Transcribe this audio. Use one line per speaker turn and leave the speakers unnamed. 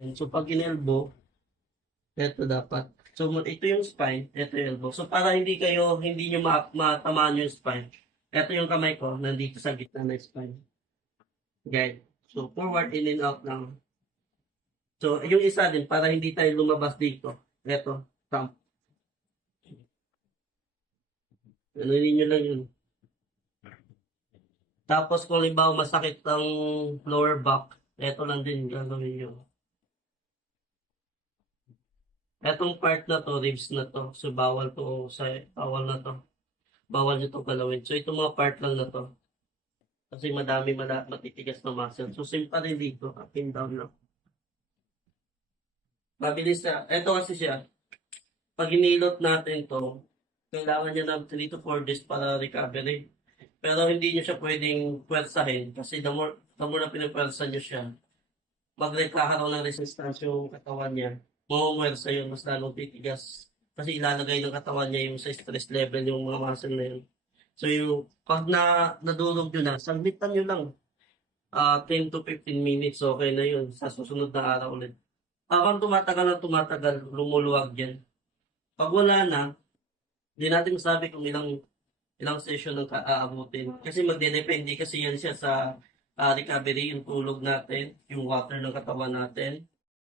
And so pag in-elbow, ito dapat. So ito yung spine, ito yung elbow. So para hindi kayo, hindi nyo ma matamaan yung spine, ito yung kamay ko, nandito sa gitna ng spine. Guide. So forward, in and out lang. So yung isa din, para hindi tayo lumabas dito. Ito, thumb. Ano nyo lang yun. Tapos kung limbawa masakit ang lower back, ito lang din gagawin nyo. Etong part na to, ribs na to, so bawal to sa bawal na to. Bawal nyo to galawin. So itong mga part lang na to. Kasi madami mala, matitigas na muscle. So same pa rin dito, up and down lang. Mabilis na. Ito kasi siya. Pag inilot natin to, kailangan niya ng 3 to 4 days para recovery. Pero hindi niyo siya pwedeng pwersahin kasi the more, the more na pinapwersa niyo siya, magkakaroon ng resistance yung katawan niya. Mamamwersa yun, mas lalong titigas. Kasi ilalagay ng katawan niya yung sa stress level yung mga muscle na yun. So yung, pag na, nadurog nyo na, sagmitan nyo lang. Ah 10 to 15 minutes, okay na yun. Sa susunod na araw ulit. Habang tumatagal na tumatagal, lumuluwag yan. Pag wala na, hindi natin masabi kung ilang ilang session ang aabutin. Kasi magdedepende kasi yan siya sa ah, recovery, yung tulog natin, yung water ng katawan natin,